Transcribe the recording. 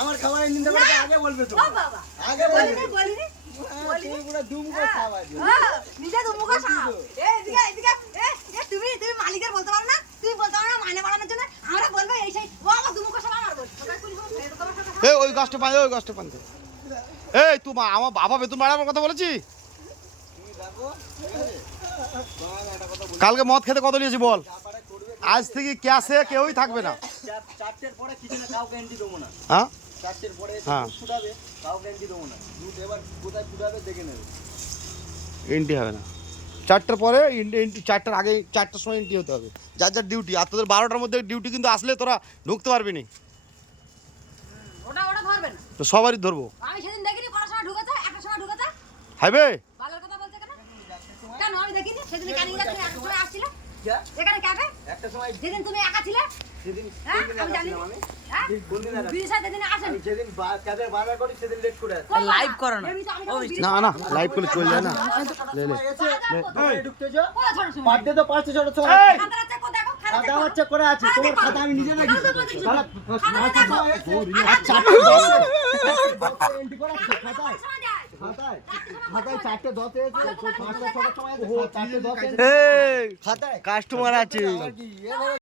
আমার খাবারের নিন্দা করতে আগে বলবে তো বাবা আগে বলিনি তুমি পুরো দুমুখো খাওয়া দিও নিজে দুমুখো খাও এদিকে তুমি মালিকের বলতে পারো না তুমি বলতে পারো না মাইনে বাড়ানোর জন্য আমরা বলবো এই সেই ও আমার দুমুখো সব আমার বল এই ওই গাছটা পান ওই গাছটা পান এই তুই আমার বাবা বেতন বাড়াবার কথা বলেছি কালকে মদ খেতে কত নিয়েছি বল আজ থেকে ক্যাশে কেউই থাকবে না 4টের পরে কিছু না কাউকে এন্ট্রি দেবো না হ্যাঁ 4টের পরে হ্যাঁ। ফুটাবে কাউকে এন্ট্রি দেবো না দুধ এবার কোথায় ফুটাবে দেখে নেবে এন্ট্রি হবে না 4টার পরে এন্ট্রি 4টার আগে 4টার সময় এন্ট্রি হতে হবে যার যার ডিউটি আর তোদের 12টার মধ্যে ডিউটি কিন্তু আসলে তোরা ঢুকতে পারবি না ওটা ধরবে না তো সবারই ধরবো আমি সেদিন দেখিনি কোন সময় ঢুকেছে একটা সময় ঢুকেছে হাইবে বালের কথা বলতে কেন আমি দেখিনি সেদিন কানিঙ্গা তুমি একটা সময় আসছিল क्या এখানে কাবে একটা সময় যেদিন তুমি একা ছিলে সেদিন হ্যাঁ কোন দিন আমি জানি আসলাম আমি হ্যাঁ কোন দিন আসলাম? বিরিশা যেদিন আসেনি আমি যেদিন ক্যাবের বাজার করি সেদিন লেট করে আসি লাইভ করো না না না লাইভ করলে চলে যায় না লে লে এই ঢুকতেছো কোন ছোট সময় পাঠতে তো পাঁচটা ছোট সময় খাতা চেক করে দেখো খাতা আমার চেক করে আছে তোমার খাতা আমি নিজে রাখি এন্ট্রি করা আছে খাতায় খাতায় খাতায় 4টে 10 এসে 5টা 6টার সময় আছে 4টে 10 এই খাতায় কাস্টমার আছে কি